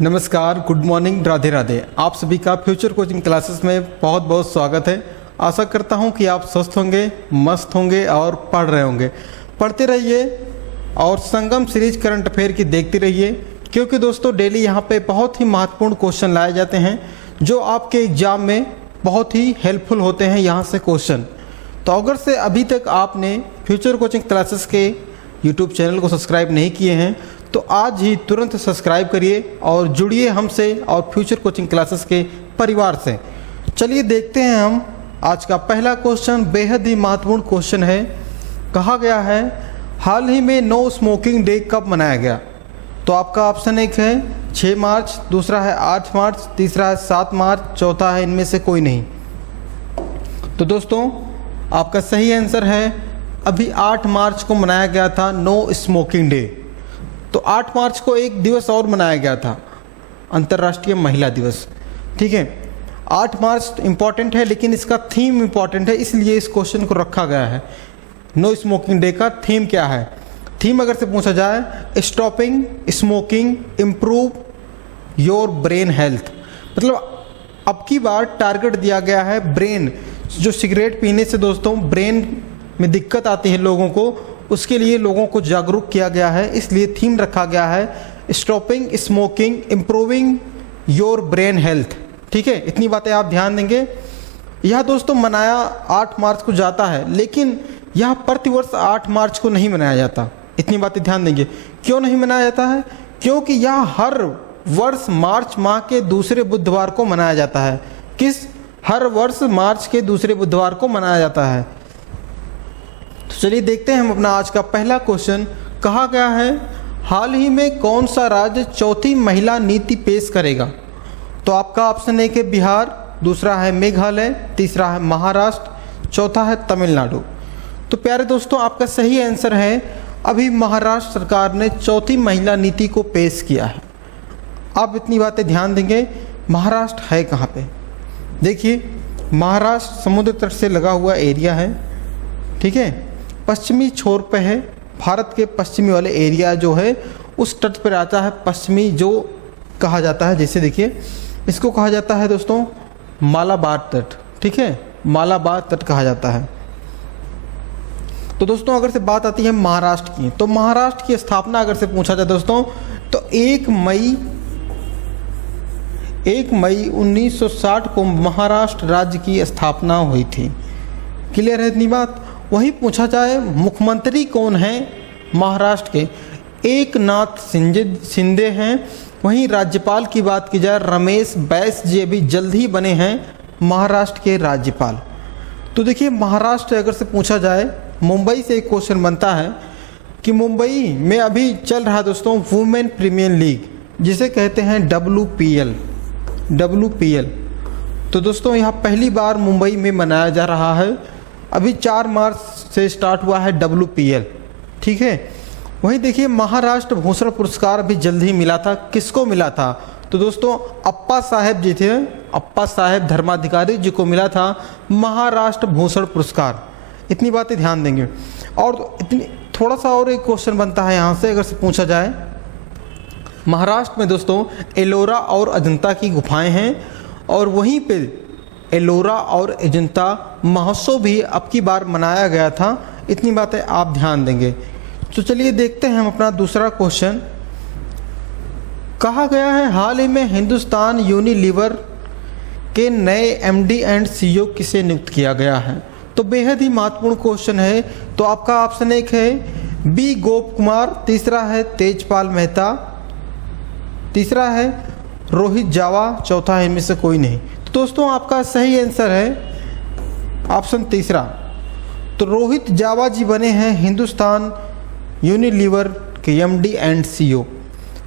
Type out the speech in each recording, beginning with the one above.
नमस्कार, good morning, Radhe Radhe. आप सभी का फ्यूचर कोचिंग क्लासेस में बहुत बहुत स्वागत है। आशा करता हूं कि आप स्वस्थ होंगे, मस्त होंगे और पढ़ रहे होंगे। पढ़ते रहिए और संगम सीरीज करंट अफेयर की देखते रहिए, क्योंकि दोस्तों डेली यहां पे बहुत ही महत्वपूर्ण क्वेश्चन लाए जाते हैं जो आपके एग्जाम में बहुत ही हेल्पफुल होते हैं। यहाँ से क्वेश्चन तो अगर से अभी तक आपने फ्यूचर कोचिंग क्लासेस के यूट्यूब चैनल को सब्सक्राइब नहीं किए हैं तो आज ही तुरंत सब्सक्राइब करिए और जुड़िए हमसे और फ्यूचर कोचिंग क्लासेस के परिवार से। चलिए देखते हैं हम आज का पहला क्वेश्चन। बेहद ही महत्वपूर्ण क्वेश्चन है। कहा गया है हाल ही में नो स्मोकिंग डे कब मनाया गया? तो आपका ऑप्शन एक है 6 मार्च, दूसरा है 8 मार्च, तीसरा है 7 मार्च, चौथा है इनमें से कोई नहीं। तो दोस्तों आपका सही आंसर है अभी 8 मार्च को मनाया गया था नो स्मोकिंग डे। तो 8 मार्च को एक दिवस और मनाया गया था, अंतर्राष्ट्रीय महिला दिवस। ठीक है, 8 मार्च इम्पॉर्टेंट है लेकिन इसका थीम इम्पॉर्टेंट है, इसलिए इस क्वेश्चन को रखा गया है। नो स्मोकिंग डे का थीम क्या है? थीम अगर से पूछा जाए stopping smoking improve your brain health. मतलब अब की बार टारगेट दिया गया है ब्रेन, जो सिगरेट पीने से दोस्तों ब्रेन में दिक्कत आती है लोगों को, उसके लिए लोगों को जागरूक किया गया है। इसलिए थीम रखा गया है stopping smoking improving your brain health. ठीक है, इतनी बातें आप ध्यान देंगे। यह दोस्तों मनाया 8 मार्च को जाता है, लेकिन यह प्रतिवर्ष 8 मार्च को नहीं मनाया जाता। इतनी बातें ध्यान देंगे। क्यों नहीं मनाया जाता है? क्योंकि यह हर वर्ष मार्च माह के दूसरे बुधवार को मनाया जाता है। किस? हर वर्ष मार्च के दूसरे बुधवार को मनाया जाता है। तो चलिए देखते हैं हम अपना आज का पहला क्वेश्चन। कहा गया है हाल ही में कौन सा राज्य चौथी महिला नीति पेश करेगा? तो आपका ऑप्शन एक है बिहार, दूसरा है मेघालय, तीसरा है महाराष्ट्र, चौथा है तमिलनाडु। तो प्यारे दोस्तों आपका सही आंसर है अभी महाराष्ट्र सरकार ने चौथी महिला नीति को पेश किया है। आप इतनी बातें ध्यान देंगे। महाराष्ट्र है कहाँ पे? देखिए, महाराष्ट्र समुद्र तट से लगा हुआ एरिया है। ठीक है, पश्चिमी छोर पे है। भारत के पश्चिमी वाले एरिया जो है उस तट पर आता है पश्चिमी, जो कहा जाता है, जैसे देखिए इसको कहा जाता है दोस्तों मालाबार तट। ठीक है, मालाबार तट कहा जाता है। तो दोस्तों अगर से बात आती है महाराष्ट्र की, तो महाराष्ट्र की स्थापना अगर से पूछा जाए दोस्तों तो 1 मई 1960 को महाराष्ट्र राज्य की स्थापना हुई थी। क्लियर है इतनी बात? वही पूछा जाए मुख्यमंत्री कौन हैं महाराष्ट्र के? एकनाथ शिंदे हैं। वहीं राज्यपाल की बात की जाए रमेश बैस जी अभी जल्द ही बने हैं महाराष्ट्र के राज्यपाल। तो देखिए महाराष्ट्र अगर से पूछा जाए, मुंबई से एक क्वेश्चन बनता है कि मुंबई में अभी चल रहा है दोस्तों वुमेन प्रीमियर लीग, जिसे कहते हैं WPL। तो दोस्तों यहाँ पहली बार मुंबई में मनाया जा रहा है। अभी 4 मार्च से स्टार्ट हुआ है WPL। ठीक है, वहीं देखिए महाराष्ट्र भूषण पुरस्कार भी जल्द ही मिला था। किसको मिला था? तो दोस्तों अप्पा साहेब जी थे, अप्पा साहेब धर्माधिकारी जी को मिला था महाराष्ट्र भूषण पुरस्कार। इतनी बातें ध्यान देंगे। और इतनी थोड़ा सा और एक क्वेश्चन बनता है यहाँ से अगर से पूछा जाए, महाराष्ट्र में दोस्तों एलोरा और अजंता की गुफाएं हैं और वहीं पे एलोरा और अजंता महोत्सव भी अब की बार मनाया गया था। इतनी बातें आप ध्यान देंगे। तो चलिए देखते हैं हम अपना दूसरा क्वेश्चन। कहा गया है हाल ही में हिंदुस्तान यूनिलीवर के नए MD एंड CEO किसे नियुक्त किया गया है? तो बेहद ही महत्वपूर्ण क्वेश्चन है। तो आपका ऑप्शन एक है B गोप कुमार, तीसरा है तेजपाल मेहता, तीसरा है रोहित जावा, चौथा है इनमें से कोई नहीं। तो दोस्तों आपका सही आंसर है ऑप्शन तीसरा। तो रोहित जावा जी बने हैं हिंदुस्तान यूनिलीवर के MD एंड CEO।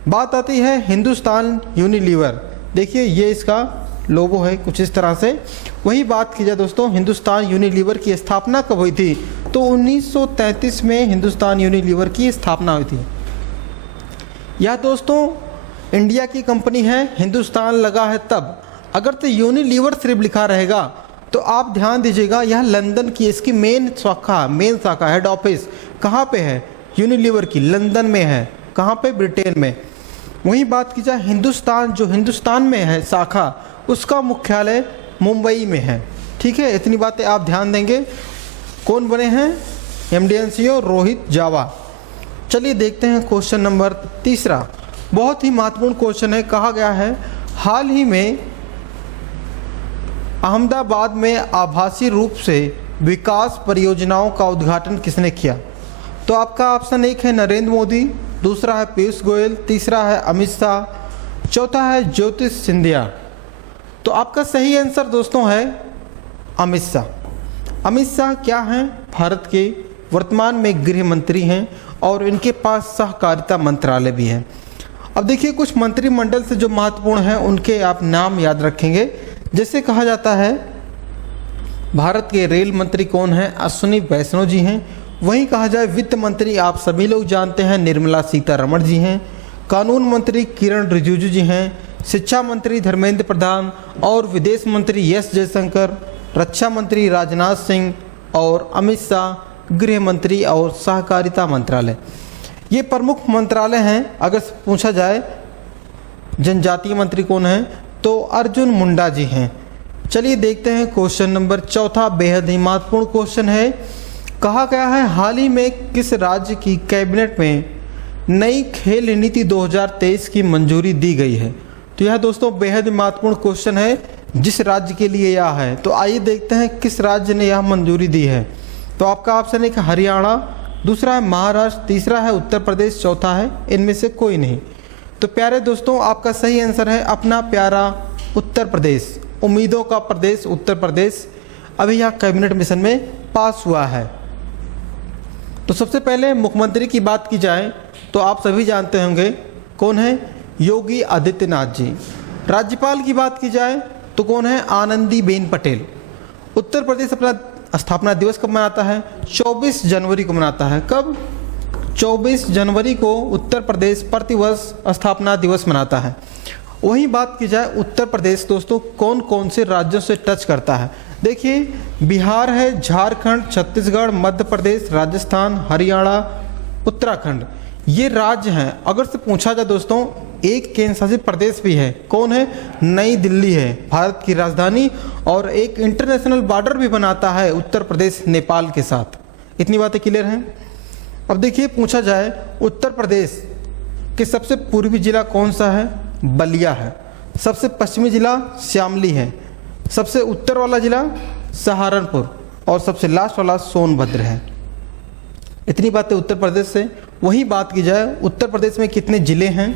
बात आती है हिंदुस्तान यूनिलीवर, देखिए ये इसका लोगो है कुछ इस तरह से। वही बात की जाए दोस्तों हिंदुस्तान यूनिलीवर की स्थापना कब हुई थी? तो 1933 में हिंदुस्तान यूनिलीवर की स्थापना हुई थी। यह दोस्तों इंडिया की कंपनी है, हिंदुस्तान लगा है तब। अगर तो यूनिलीवर सिर्फ लिखा रहेगा तो आप ध्यान दीजिएगा, यह लंदन की इसकी मेन शाखा हेड ऑफिस कहाँ पे है? यूनिलीवर की लंदन में है। कहाँ पे? ब्रिटेन में। वहीं बात की जाए हिंदुस्तान, जो हिंदुस्तान में है शाखा, उसका मुख्यालय मुंबई में है। ठीक है, इतनी बातें आप ध्यान देंगे। कौन बने हैं? MDNCO रोहित जावा। चलिए देखते हैं क्वेश्चन नंबर 3। बहुत ही महत्वपूर्ण क्वेश्चन है। कहा गया है हाल ही में अहमदाबाद में आभासी रूप से विकास परियोजनाओं का उद्घाटन किसने किया? तो आपका ऑप्शन 1 है नरेंद्र मोदी, दूसरा है पीयूष गोयल, तीसरा है अमित शाह, चौथा है ज्योतिष सिंधिया। तो आपका सही आंसर दोस्तों है अमित शाह। अमित शाह क्या हैं? भारत के वर्तमान में गृह मंत्री हैं और इनके पास सहकारिता मंत्रालय भी है। अब देखिए कुछ मंत्रिमंडल से जो महत्वपूर्ण हैं उनके आप नाम याद रखेंगे। जैसे कहा जाता है भारत के रेल मंत्री कौन हैं? अश्विनी वैष्णव जी हैं। वहीं कहा जाए वित्त मंत्री आप सभी लोग जानते हैं निर्मला सीतारमण जी हैं। कानून मंत्री किरण रिजिजू जी हैं। शिक्षा मंत्री धर्मेंद्र प्रधान और विदेश मंत्री एस जयशंकर, रक्षा मंत्री राजनाथ सिंह और अमित शाह गृह मंत्री और सहकारिता मंत्रालय। ये प्रमुख मंत्रालय हैं। अगर पूछा जाए जनजातीय मंत्री कौन है तो अर्जुन मुंडा जी हैं। चलिए देखते हैं क्वेश्चन नंबर 4, बेहद ही महत्वपूर्ण क्वेश्चन है। कहा गया है हाल ही में किस राज्य की कैबिनेट में नई खेल नीति 2023 की मंजूरी दी गई है? तो यह दोस्तों बेहद ही महत्वपूर्ण क्वेश्चन है, जिस राज्य के लिए यह है। तो आइए देखते हैं किस राज्य ने यह मंजूरी दी है। तो आपका ऑप्शन 1 हरियाणा, दूसरा है महाराष्ट्र, तीसरा है उत्तर प्रदेश, चौथा है इनमें से कोई नहीं। तो प्यारे दोस्तों आपका सही आंसर है अपना प्यारा उत्तर प्रदेश, उम्मीदों का प्रदेश उत्तर प्रदेश अभी यहाँ कैबिनेट मिशन में पास हुआ है। तो सबसे पहले मुख्यमंत्री की बात की जाए तो आप सभी जानते होंगे कौन है? योगी आदित्यनाथ जी। राज्यपाल की बात की जाए तो कौन है? आनंदीबेन पटेल। उत्तर प्रदेश अपना स्थापना दिवस कब मनाता है? 24 जनवरी को मनाता है। कब? 24 जनवरी को उत्तर प्रदेश प्रतिवर्ष स्थापना दिवस मनाता है। वहीं बात की जाए उत्तर प्रदेश दोस्तों कौन कौन से राज्यों से टच करता है? देखिए बिहार है, झारखंड, छत्तीसगढ़, मध्य प्रदेश, राजस्थान, हरियाणा, उत्तराखंड, ये राज्य हैं। अगर से पूछा जाए दोस्तों एक केंद्र शासित प्रदेश भी है। कौन है? नई दिल्ली है भारत की राजधानी, और एक इंटरनेशनल बॉर्डर भी बनाता है उत्तर प्रदेश नेपाल के साथ। इतनी बातें क्लियर हैं। अब देखिए पूछा जाए उत्तर प्रदेश के सबसे पूर्वी जिला कौन सा है? बलिया है। सबसे पश्चिमी जिला श्यामली है। सबसे उत्तर वाला जिला सहारनपुर और सबसे लास्ट वाला सोनभद्र है। इतनी बातें उत्तर प्रदेश से। वहीं बात की जाए उत्तर प्रदेश में कितने ज़िले हैं?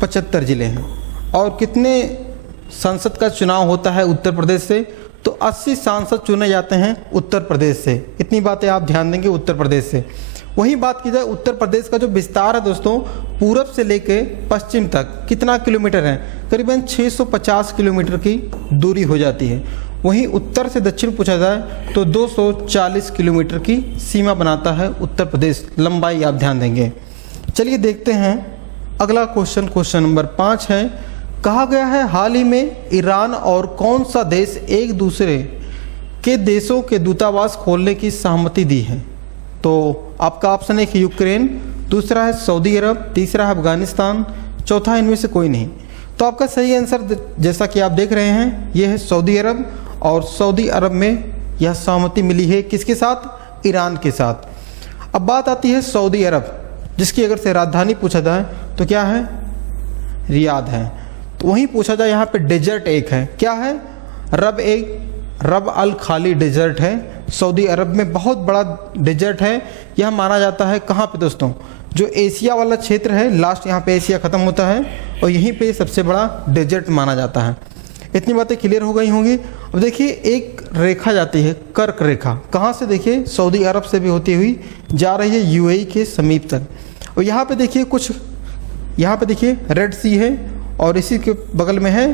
75 ज़िले हैं। और कितने संसद का चुनाव होता है उत्तर प्रदेश से? तो 80 सांसद चुने जाते हैं उत्तर प्रदेश से। इतनी बातें आप ध्यान देंगे उत्तर प्रदेश से। वहीं बात की जाए उत्तर प्रदेश का जो विस्तार है दोस्तों पूरब से लेके पश्चिम तक कितना किलोमीटर है? करीबन 650 किलोमीटर की दूरी हो जाती है। वहीं उत्तर से दक्षिण पूछा जाए तो 240 किलोमीटर की सीमा बनाता है उत्तर प्रदेश। लंबाई आप ध्यान देंगे। चलिए देखते हैं अगला क्वेश्चन। क्वेश्चन नंबर 5 है। कहा गया है हाल ही में ईरान और कौन सा देश एक दूसरे के देशों के दूतावास खोलने की सहमति दी है? तो आपका ऑप्शन 1 यूक्रेन, दूसरा है सऊदी अरब, तीसरा है अफगानिस्तान, चौथा इनमें से कोई नहीं। तो आपका सही आंसर जैसा कि आप देख रहे हैं ये है सऊदी अरब, और सऊदी अरब में यह सहमति मिली है किसके साथ? ईरान के साथ। अब बात आती है सऊदी अरब, जिसकी अगर से राजधानी पूछा जाए तो क्या है? रियाद है। तो वहीं पूछा जाए यहाँ पे डेजर्ट एक है, क्या है? रब अल खाली डेजर्ट है। सऊदी अरब में बहुत बड़ा डेजर्ट है। यह माना जाता है कहाँ पे दोस्तों? जो एशिया वाला क्षेत्र है, लास्ट यहाँ पे एशिया ख़त्म होता है और यहीं पे सबसे बड़ा डेजर्ट माना जाता है। इतनी बातें क्लियर हो गई होंगी। अब देखिए एक रेखा जाती है, कर्क रेखा, कहाँ से? देखिए सऊदी अरब से भी होती हुई जा रही है यूएई के समीप तक। और यहाँ पे देखिए कुछ, यहाँ पे देखिए रेड सी है और इसी के बगल में है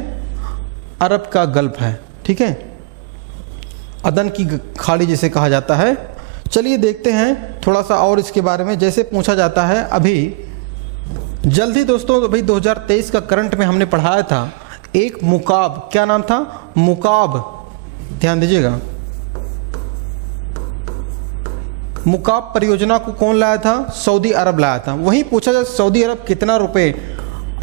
अरब का गल्फ है। ठीक है, अदन की खाड़ी जिसे कहा जाता है। चलिए देखते हैं थोड़ा सा और इसके बारे में। जैसे पूछा जाता है अभी जल्द ही दोस्तों, अभी 2023 का करंट में हमने पढ़ाया था एक मुकाब, क्या नाम था? मुकाब, ध्यान दीजिएगा। मुकाब परियोजना को कौन लाया था? सऊदी अरब लाया था। वहीं पूछा जाए सऊदी अरब कितना रुपए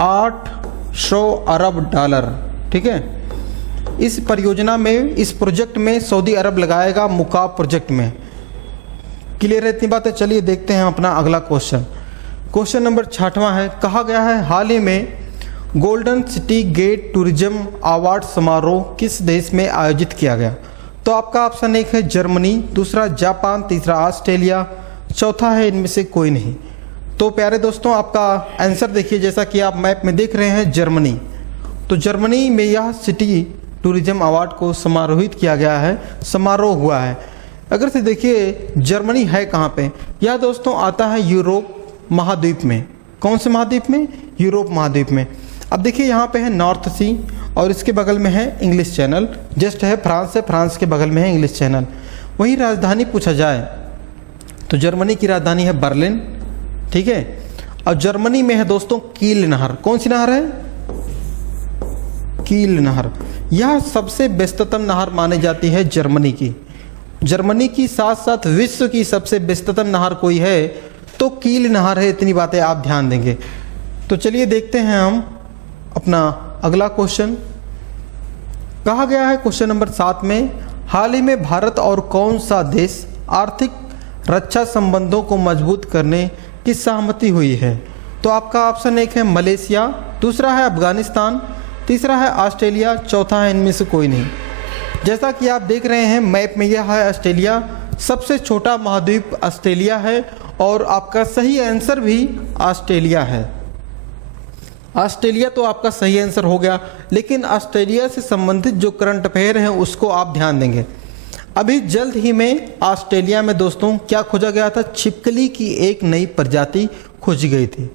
800 अरब डॉलर। ठीक है, इस परियोजना में, इस प्रोजेक्ट में सऊदी अरब लगाएगा मुकाब प्रोजेक्ट में। क्लियर है इतनी बातें? चलिए देखते हैं अपना अगला क्वेश्चन। क्वेश्चन नंबर 6वां है, कहा गया है हाल ही में Golden City Gate Tourism Award समारोह किस देश में आयोजित किया गया? तो आपका ऑप्शन 1 है जर्मनी, दूसरा जापान, तीसरा ऑस्ट्रेलिया, चौथा है इनमें से कोई नहीं। तो प्यारे दोस्तों, आपका आंसर देखिए, जैसा कि आप मैप में देख रहे हैं जर्मनी। तो जर्मनी में यह सिटी टूरिज्म अवार्ड को समारोहित किया गया है, समारोह हुआ है। अगर से देखिए जर्मनी है कहाँ पे? यह दोस्तों आता है यूरोप महाद्वीप में। कौन से महाद्वीप में? यूरोप महाद्वीप में। अब देखिए यहाँ पे है नॉर्थ सी और इसके बगल में है इंग्लिश चैनल, जस्ट है फ्रांस, फ्रांस के बगल में है इंग्लिश चैनल। वहीं राजधानी पूछा जाए तो जर्मनी की राजधानी है बर्लिन। ठीक है, और जर्मनी में है दोस्तों कील नहर। कौन सी नहर है? कील नहर। यह सबसे व्यस्ततम नहर मानी जाती है जर्मनी की। जर्मनी की साथ साथ विश्व की सबसे व्यस्ततम नहर कोई है तो कील नहर है। इतनी बातें आप ध्यान देंगे। तो चलिए देखते हैं हम अपना अगला क्वेश्चन। कहा गया है क्वेश्चन नंबर 7 में, हाल ही में भारत और कौन सा देश आर्थिक रक्षा संबंधों को मजबूत करने की सहमति हुई है? तो आपका ऑप्शन 1 है मलेशिया, दूसरा है अफगानिस्तान, तीसरा है ऑस्ट्रेलिया, चौथा है इनमें से कोई नहीं। जैसा कि आप देख रहे हैं मैप में, यह है ऑस्ट्रेलिया। सबसे छोटा महाद्वीप ऑस्ट्रेलिया है और आपका सही आंसर भी ऑस्ट्रेलिया है। ऑस्ट्रेलिया तो आपका सही आंसर हो गया, लेकिन ऑस्ट्रेलिया से संबंधित जो करंट अफेयर हैं उसको आप ध्यान देंगे। अभी जल्द ही में ऑस्ट्रेलिया में दोस्तों क्या खोजा गया था? छिपकली की एक नई प्रजाति खोजी गई थी।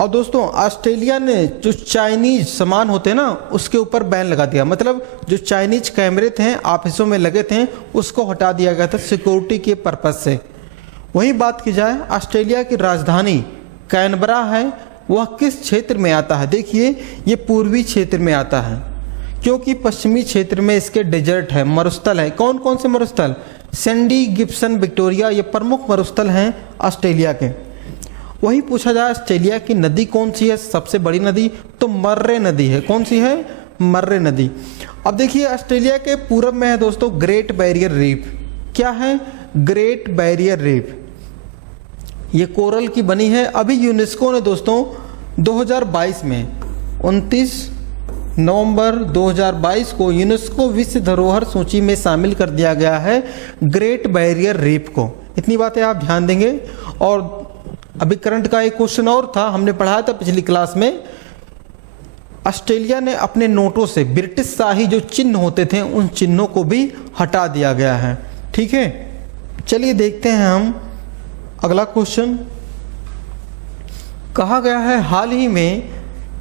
और दोस्तों ऑस्ट्रेलिया ने जो चाइनीज सामान होते हैं ना उसके ऊपर बैन लगा दिया। मतलब जो चाइनीज कैमरे थे ऑफिसों में लगे थे उसको हटा दिया गया था सिक्योरिटी के पर्पज से। वहीं बात की जाए ऑस्ट्रेलिया की राजधानी कैनबरा है, वह किस क्षेत्र में आता है? देखिए ये पूर्वी क्षेत्र में आता है, क्योंकि पश्चिमी क्षेत्र में इसके डेजर्ट है, मरुस्थल है। कौन कौन से मरुस्थल? सैंडी, गिब्सन, विक्टोरिया, ये प्रमुख मरुस्थल हैं ऑस्ट्रेलिया के। वही पूछा जाए ऑस्ट्रेलिया की नदी कौन सी है सबसे बड़ी नदी? तो मर्रे नदी है। कौन सी है? मर्रे नदी। अब देखिए ऑस्ट्रेलिया के पूरब में है दोस्तों ग्रेट बैरियर रीफ। क्या है? Great barrier reef. ये कोरल की बनी है। अभी यूनेस्को ने दोस्तों 2022 में 29 नवंबर 2022 को यूनेस्को विश्व धरोहर सूची में शामिल कर दिया गया है ग्रेट बैरियर रीफ को। इतनी बातें आप ध्यान देंगे। और अभी करंट का एक क्वेश्चन और था, हमने पढ़ाया था पिछली क्लास में। ऑस्ट्रेलिया ने अपने नोटों से ब्रिटिश शाही जो चिन्ह होते थे उन चिन्हों को भी हटा दिया गया है। ठीक है, चलिए देखते हैं हम अगला क्वेश्चन। कहा गया है हाल ही में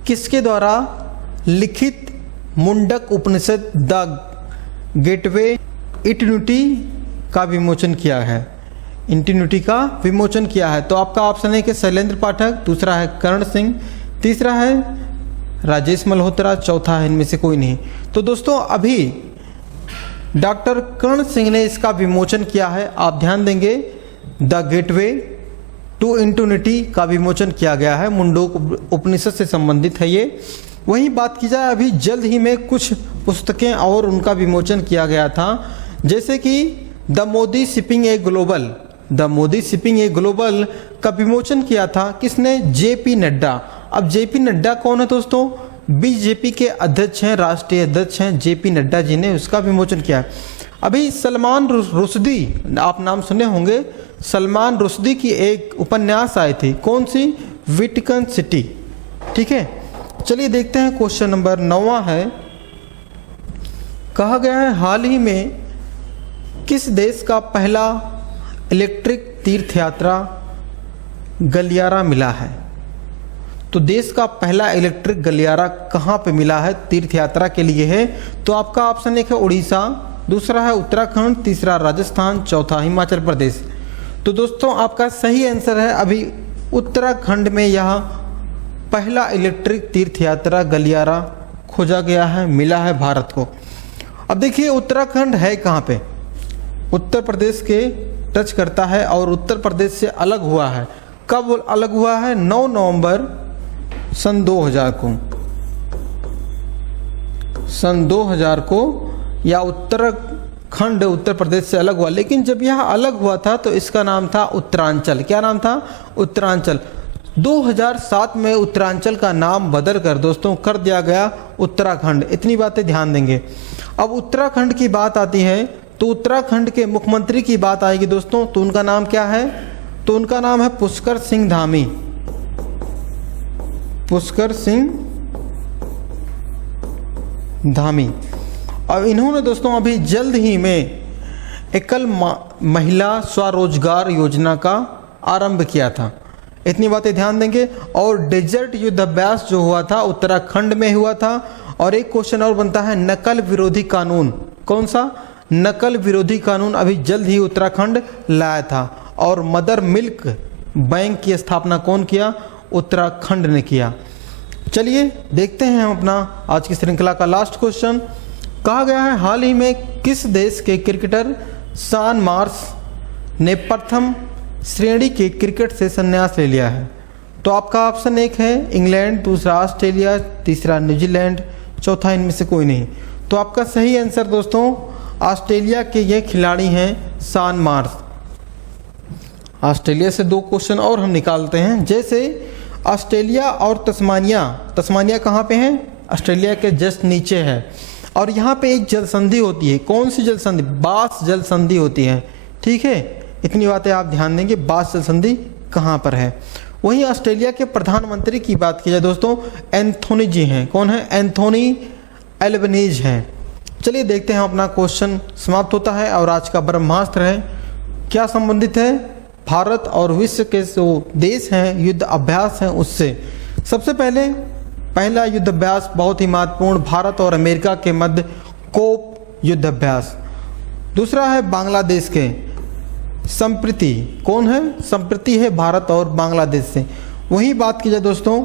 किसके द्वारा लिखित मुंडक उपनिषद द गेटवे इटर्निटी का विमोचन किया है? इंटिन्यूटी का विमोचन किया है। तो आपका ऑप्शन है कि शैलेंद्र पाठक, दूसरा है कर्ण सिंह, तीसरा है राजेश मल्होत्रा, चौथा है इनमें से कोई नहीं। तो दोस्तों अभी डॉक्टर कर्ण सिंह ने इसका विमोचन किया है। आप ध्यान देंगे, द गेटवे टू इंटिन्यूटी का विमोचन किया गया है, मुंडक उपनिषद से संबंधित है ये। वहीं बात की जाए अभी जल्द ही में कुछ पुस्तकें और उनका विमोचन किया गया था, जैसे कि the Modi shipping a global, the Modi shipping a global का विमोचन किया था किसने? जेपी नड्डा। अब जेपी नड्डा कौन है दोस्तों? बीजेपी के अध्यक्ष हैं, राष्ट्रीय अध्यक्ष हैं जेपी नड्डा जी ने उसका विमोचन किया है। अभी सलमान रुश्दी, आप नाम सुने होंगे, सलमान रुश्दी की एक उपन्यास आई थी, कौन सी? विटिकन सिटी। ठीक है, चलिए देखते हैं क्वेश्चन नंबर 9 है। कहा गया है हाल ही में किस देश का पहला इलेक्ट्रिक तीर्थ यात्रा गलियारा मिला है? तो देश का पहला इलेक्ट्रिक गलियारा कहाँ पे मिला है तीर्थ यात्रा के लिए है? तो आपका ऑप्शन 1 है उड़ीसा, दूसरा है उत्तराखंड, तीसरा राजस्थान, चौथा हिमाचल प्रदेश। तो दोस्तों आपका सही आंसर है अभी उत्तराखंड में यह पहला इलेक्ट्रिक तीर्थ यात्रा गलियारा खोजा गया है, मिला है भारत को। अब देखिए उत्तराखंड है कहाँ पे? उत्तर प्रदेश के टच करता है और उत्तर प्रदेश से अलग हुआ है। कब अलग हुआ है? 9 नवंबर सन 2000 को, सन 2000 को या उत्तराखंड उत्तर प्रदेश से अलग हुआ। लेकिन जब यह अलग हुआ था तो इसका नाम था उत्तरांचल। क्या नाम था? उत्तरांचल। 2007 में उत्तरांचल का नाम बदल कर दोस्तों कर दिया गया उत्तराखंड। इतनी बातें ध्यान देंगे। अब उत्तराखंड की बात आती है तो उत्तराखंड के मुख्यमंत्री की बात आएगी दोस्तों, तो उनका नाम क्या है? तो उनका नाम है पुष्कर सिंह धामी। पुष्कर सिंह धामी। अब इन्होंने दोस्तों अभी जल्द ही में एकल महिला स्वरोजगार योजना का आरंभ किया था। इतनी बातें ध्यान देंगे। और डेजर्ट युद्धाभ्यास जो हुआ था उत्तराखंड में हुआ था। और एक क्वेश्चन और बनता है, नकल विरोधी कानून। कौन सा? नकल विरोधी कानून अभी जल्द ही उत्तराखंड लाया था। और मदर मिल्क बैंक की स्थापना कौन किया? उत्तराखंड ने किया। चलिए देखते हैं हम अपना आज की श्रृंखला का लास्ट क्वेश्चन। कहा गया है हाल ही में किस देश के क्रिकेटर शान मार्श ने प्रथम श्रेणी के क्रिकेट से संन्यास ले लिया है? तो आपका ऑप्शन एक है इंग्लैंड, दूसरा ऑस्ट्रेलिया, तीसरा न्यूजीलैंड, चौथा इनमें से कोई नहीं। तो आपका सही आंसर दोस्तों ऑस्ट्रेलिया के ये खिलाड़ी हैं शान मार्श। ऑस्ट्रेलिया से दो क्वेश्चन और हम निकालते हैं। जैसे ऑस्ट्रेलिया और तस्मानिया, तस्मानिया कहाँ पे है? ऑस्ट्रेलिया के जस्ट नीचे है। और यहाँ पे एक जल संधि होती है। कौन सी जल संधि? बास जल संधि होती है। ठीक है, इतनी बातें आप ध्यान देंगे। बास जल संधि कहाँ पर है? वहीं ऑस्ट्रेलिया के प्रधानमंत्री की बात की जाए दोस्तों, एंथोनी जी हैं। कौन है? एंथोनी एल्बनीज हैं। चलिए देखते हैं अपना क्वेश्चन समाप्त होता है। और आज का ब्रह्मास्त्र है, क्या संबंधित है? भारत और विश्व के जो देश हैं युद्ध अभ्यास हैं उससे। सबसे पहले पहला युद्ध अभ्यास बहुत ही महत्वपूर्ण, भारत और अमेरिका के मध्य कोप युद्ध अभ्यास। दूसरा है बांग्लादेश के संप्रति। कौन है? संप्रति है भारत और बांग्लादेश से। वही बात की जाए दोस्तों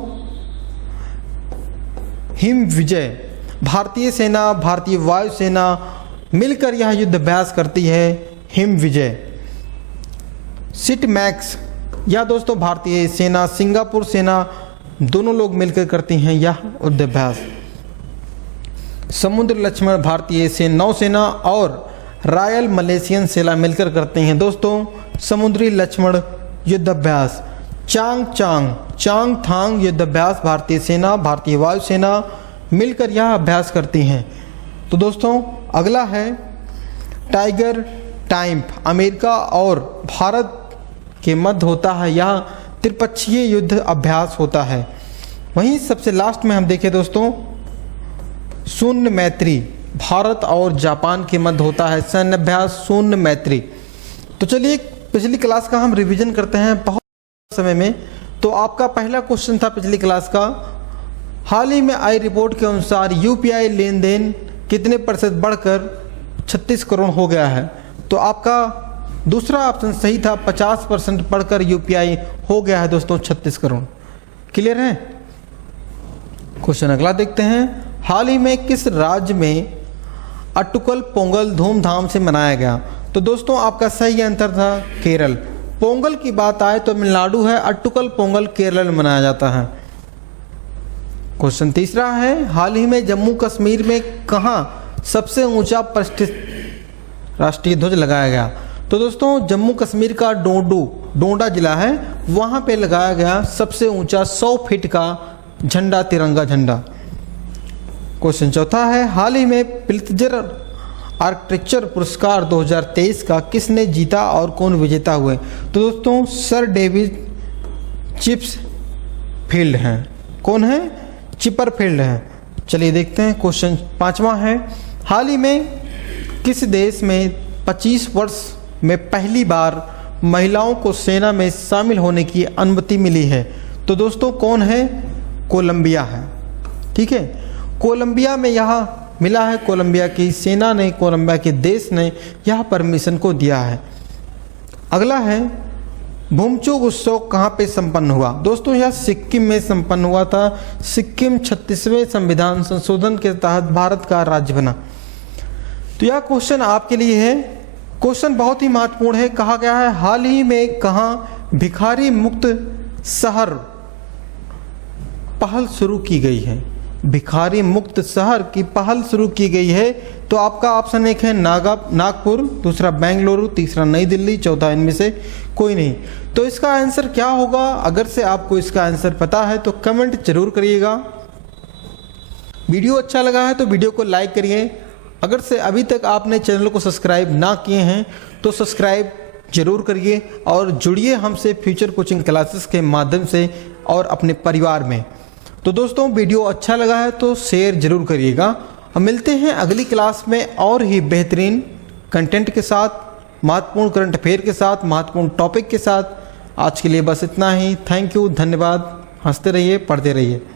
हिम विजय, भारतीय सेना भारतीय वायुसेना मिलकर यह युद्ध अभ्यास करती है हिम विजय। सिट मैक्स या दोस्तों भारतीय सेना सिंगापुर सेना दोनों लोग मिलकर करती हैं यह युद्ध अभ्यास। समुद्र लक्ष्मण भारतीय नौसेना और रॉयल मलेशियन सेना मिलकर करते हैं दोस्तों समुद्री लक्ष्मण युद्ध अभ्यास। चांग थांग युद्ध अभ्यास भारतीय सेना भारतीय वायुसेना मिलकर यह अभ्यास करती हैं। तो दोस्तों अगला है टाइगर टाइम्प, अमेरिका और भारत के मध्य होता है, यह त्रिपक्षीय युद्ध अभ्यास होता है। वहीं सबसे लास्ट में हम देखें दोस्तों शून्य मैत्री, भारत और जापान के मध्य होता है सैन्य अभ्यास शून्य मैत्री। तो चलिए पिछली क्लास का हम रिवीजन करते हैं बहुत समय में। तो आपका पहला क्वेश्चन था पिछली क्लास का, हाल ही में आई रिपोर्ट के अनुसार यूपीआई लेन देन कितने प्रतिशत बढ़कर 36 करोड़ हो गया है। तो आपका दूसरा ऑप्शन सही था, 50% बढ़कर यूपीआई हो गया है दोस्तों 36 करोड़। क्लियर है? क्वेश्चन अगला देखते हैं, हाल ही में किस राज्य में अट्टुकल पोंगल धूमधाम से मनाया गया? तो दोस्तों आपका सही आंसर था केरल। पोंगल की बात आए तो तमिलनाडु है, अट्टुकल पोंगल केरल में मनाया जाता है। क्वेश्चन तीसरा है, हाल ही में जम्मू कश्मीर में कहाँ सबसे ऊंचा प्रतिष्ठित राष्ट्रीय ध्वज लगाया गया? तो दोस्तों जम्मू कश्मीर का डोडा जिला है, वहाँ पे लगाया गया सबसे ऊंचा 100 फीट का झंडा, तिरंगा झंडा। क्वेश्चन चौथा है, हाल ही में पिल्त्जर आर्किटेक्चर पुरस्कार 2023 का किसने जीता और कौन विजेता हुए? तो दोस्तों सर डेविड चिपरफील्ड हैं। कौन है? चिपरफील्ड हैं। चलिए देखते हैं क्वेश्चन पांचवा है, हाल ही में किस देश में 25 वर्ष में पहली बार महिलाओं को सेना में शामिल होने की अनुमति मिली है? तो दोस्तों कौन है? कोलंबिया है। ठीक है, कोलंबिया में यह मिला है, कोलंबिया की सेना ने, कोलंबिया के देश ने यह परमिशन को दिया है। अगला है, भूमचुग उत्सव कहाँ पे संपन्न हुआ? दोस्तों यह सिक्किम में संपन्न हुआ था। सिक्किम 36वें संविधान संशोधन के तहत भारत का राज्य बना। तो यह क्वेश्चन आपके लिए है। क्वेश्चन बहुत ही महत्वपूर्ण है। कहा गया है हाल ही में कहाँ भिखारी मुक्त शहर पहल शुरू की गई है, भिखारी मुक्त शहर की पहल शुरू की गई है। तो आपका ऑप्शन एक है नागपुर, दूसरा बेंगलुरु, तीसरा नई दिल्ली, चौथा इनमें से कोई नहीं। तो इसका आंसर क्या होगा? अगर से आपको इसका आंसर पता है तो कमेंट जरूर करिएगा। वीडियो अच्छा लगा है तो वीडियो को लाइक करिए। अगर से अभी तक आपने चैनल को सब्सक्राइब ना किए हैं तो सब्सक्राइब जरूर करिए और जुड़िए हमसे फ्यूचर कोचिंग क्लासेस के माध्यम से और अपने परिवार में। तो दोस्तों, वीडियो अच्छा लगा है तो शेयर जरूर करिएगा। हम मिलते हैं अगली क्लास में और ही बेहतरीन कंटेंट के साथ, महत्वपूर्ण करंट अफेयर के साथ, महत्वपूर्ण टॉपिक के साथ। आज के लिए बस इतना ही। थैंक यू, धन्यवाद। हंसते रहिए, पढ़ते रहिए।